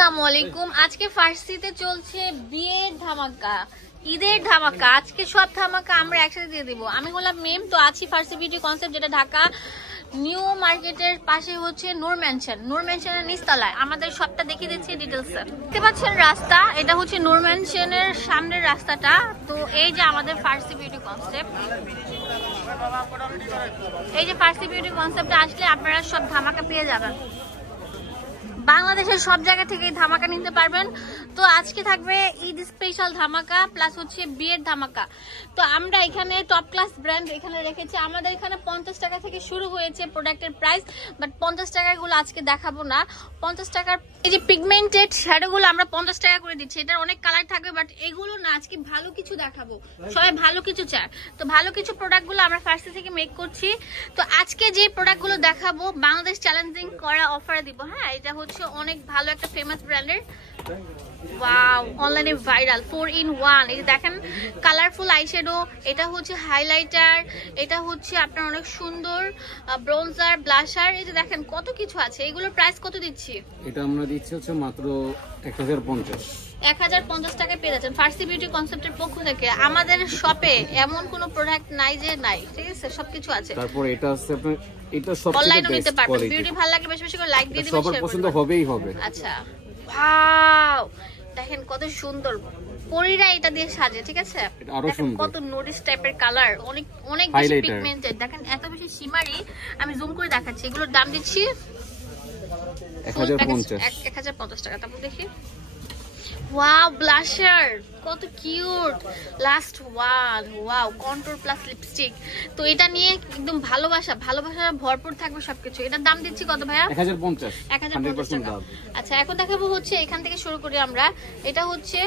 আসসালামু আলাইকুম। আজকে ফার্সিতে চলছে বিয়ের ধামাকা, ঈদের ধামাকা। আজকে সব ধামাকা আমরা একসাথে দিয়ে দিব। আমি হলাম মেম, তো আছি ফার্সি বিউটি কনসেপ্ট, যেটা ঢাকা নিউ মার্কেটের পাশে হচ্ছে নূর ম্যানশন। নূর ম্যানশনের নিচতলায় আমাদের সবটা দেখিয়ে দিচ্ছি ডিটেলসে। দেখতে পাচ্ছেন রাস্তা, এটা হচ্ছে নূর ম্যানশনের সামনের রাস্তাটা। তো এই যে আমাদের ফার্সি বিউটি কনসেপ্ট, এই যে ফার্সি বিউটি কনসেপ্টে আসলে আপনারা সব ধামাকা পেয়ে যাবেন। বাংলাদেশের সব জায়গা থেকে ধামাকা নিতে পারবেন। তো আজকে থাকবে ঈদ স্পেশাল ধামাকা প্লাস হচ্ছে বিয়ের ধামাকা। তো আমরা এখানে টপ ক্লাস ব্র্যান্ড এখানে রেখেছি। আমাদের এখানে 50 টাকা থেকে শুরু হয়েছে প্রোডাক্টের প্রাইস, বাট 50 টাকার গুলো আজকে দেখাবো না। 50 টাকার এই যে পিগমেন্টেড শ্যাডো গুলো আমরা 50 টাকা করে দিচ্ছি। এটার অনেক কালার থাকবে, বাট এগুলো না, আজকে ভালো কিছু দেখাবো। সবাই ভালো কিছু চায়, তো ভালো কিছু প্রোডাক্ট গুলো আমরা ফার্স্ট থেকে মেক করছি। তো আজকে যে প্রোডাক্ট গুলো দেখাবো বাংলাদেশ চ্যালেঞ্জিং করা অফারে দিব। হ্যাঁ, এটা হচ্ছে অনেক ভালো একটা ফেমাস ব্র্যান্ডের, ওয়াও, অনলাইনে ভাইরাল 4-in-1। এই যে দেখেন কালারফুল আইশ্যাডো, এটা হচ্ছে হাইলাইটার, এটা হচ্ছে আপনার অনেক সুন্দর ব্রোঞ্জার, ব্লাশার। এই যে দেখেন কত কিছু আছে। এগুলোর প্রাইস কত দিচ্ছি? এটা আমরা দিচ্ছি হচ্ছে মাত্র 1050। 1050 টাকায় পেয়ে যাচ্ছেন ফার্সি বিউটি কনসেপ্টের পক্ষ থেকে। আমাদের শপে এমন কোনো প্রোডাক্ট নাই যে নাই, ঠিক আছে, সবকিছু আছে। তারপর এটা আছে আপনার, এটা সবচেয়ে অনলাইনে নিতে বেস্ট পারবেন। কোয়ালিটি। বিউটি ভালো লাগে বেশি বেশি করে লাইক দিয়ে দিবেন, সবার শেয়ার পছন্দ করবেন। হবেই হবে। আচ্ছা, ওয়াও, দেখেন কত সুন্দর পরীরা এটা দিয়ে সাজে, ঠিক আছে। এটা আরো সুন্দর, কত নোটিস টাইপের কালার, অনেক অনেক বেশি পিগমেন্টেড। দেখেন এত বেশি শিমারি, আমি জুম করে দেখাচ্ছি। এগুলোর দাম দিচ্ছি 1050 টাকা। তারপর দেখি, ওয়াও, ব্লাশার কত cute, last one, wow, control plus lipstick. তো এটা নিয়ে একদম ভালোবাসা ভরপুর থাকবে সবকিছু। এটার দাম দিচ্ছি কত ভাইয়া? 1050 টাকা। আচ্ছা, এখন দেখাবো হচ্ছে এখান থেকে শুরু করি আমরা। এটা হচ্ছে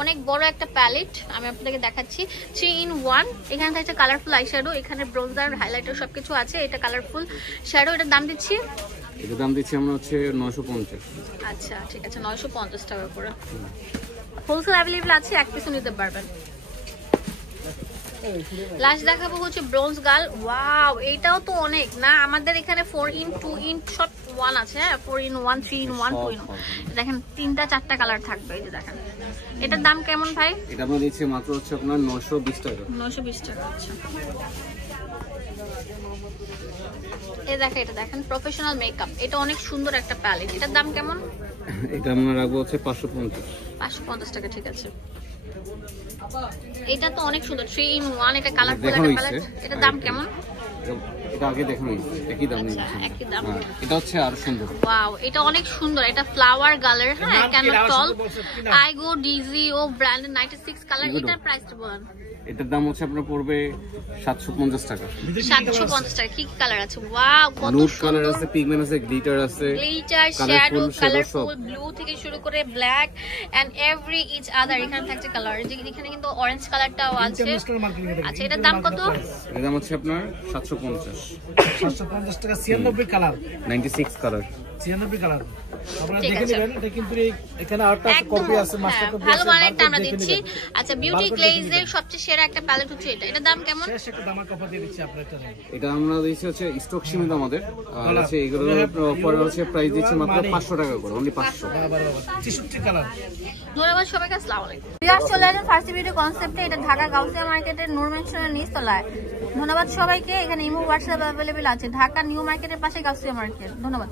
অনেক বড় একটা প্যালেট, আমি আপনাদেরকে দেখাচ্ছি। 3-in-1, এখানে থাকছে কালারফুল আইশ্যাডো, এখানে ব্রোঞ্জার, হাইলাইটার সবকিছু আছে। এটা কালারফুল শ্যাডো, এটার দাম দিচ্ছি, এটার দাম দিচ্ছি আমরা হচ্ছে 950। আচ্ছা ঠিক আছে, 950 টাকা করে। হোলসেল অ্যাভেলেবল আছে, এক পিসও নিতে পারবেন। লাস্ট দেখাবো হচ্ছে ব্রোঞ্জ গার্ল। ওয়াও, এইটাও তো অনেক না, আমাদের এখানে 4-in, 2-in সব 1 আছে। হ্যাঁ, 4-in-1, 3-in-1, 2-in-1। দেখেন 3টা-4টা কালার থাকবে। এই যে দেখেন, এটার দাম কেমন ভাই? এটা আমরা দিচ্ছি মাত্র হচ্ছে আপনার 920 টাকা। 920 টাকা। আচ্ছা, এই দেখেন, এটা দেখেন প্রফেশনাল মেকআপ, এটা অনেক সুন্দর একটা প্যালেট। এটার দাম কেমন? এটা আমরা রাখবো হচ্ছে 550। 550 টাকা, ঠিক আছে। এটা তো অনেক সুন্দর, 3-in-1, এটা কালারফুল একটা প্যালেট। এটার দাম কেমন? এটা আগে দেখানো একই দাম নিচ্ছে। আচ্ছা, একই দাম। এটা হচ্ছে আরো সুন্দর। ওয়াও, এটা অনেক সুন্দর, এটা ফ্লাওয়ার গার্লের। হ্যাঁ, ক্যান টল আইগো ডিজি ও ব্র্যান্ডের 96 কালার। এটার প্রাইসটা বলেন। এটার দাম হচ্ছে আপনার পড়বে 750 টাকা। 750 টাকা। কি কি কালার আছে? ওয়াও, কত নুড সুন্দর কালার আছে, পিগমেন্ট আছে, গ্লিটার আছে, গ্লিটার, শ্যাডো, কালারফুল, ব্লু থেকে শুরু করে black and every each other. এখানে থাকছে কালার, এখানে কিন্তু অরেঞ্জ কালারটাও আছে। আচ্ছা, এটার দাম কত? এর দাম হচ্ছে আপনার 750। 750 টাকা। 96 কালার, 96 কালার, 96 কালার। আপনারা দেখে নেবেন। এটা কিন্তু এখানে আরেকটা কপি আছে, মাস্টার কপি আছে, ভালো মানেরটা আমরা দিচ্ছি। আচ্ছা, বিউটি গ্লেজের সবচেয়ে সেরা একটা প্যালেট হচ্ছে এটা। এটার দাম কেমন? শেষ একটা দামার কপি দিয়ে দিচ্ছি আপনাদের। এটা আমরা দিচ্ছি হচ্ছে স্টক সীমিত আমাদের, আর আছে এগুলো পরে হচ্ছে প্রাইস দিচ্ছি মাত্র 500 টাকা করে, অনলি 500। 63 কালার। ধন্যবাদ সবাইকে, আসসালামু আলাইকুম। বিয়ার চলে আসেন ফার্সি বিউটি কনসেপ্টে, এটা ঢাকা গাউসিয়া মার্কেটের নূর ম্যানশনের নিচতলায়। ধন্যবাদ সবাইকে। এখানে ইমো, হোয়াটসঅ্যাপ অ্যাভেলেবেল আছে। ঢাকা নিউ মার্কেটের পাশে গাউসিয়া মার্কেট। ধন্যবাদ।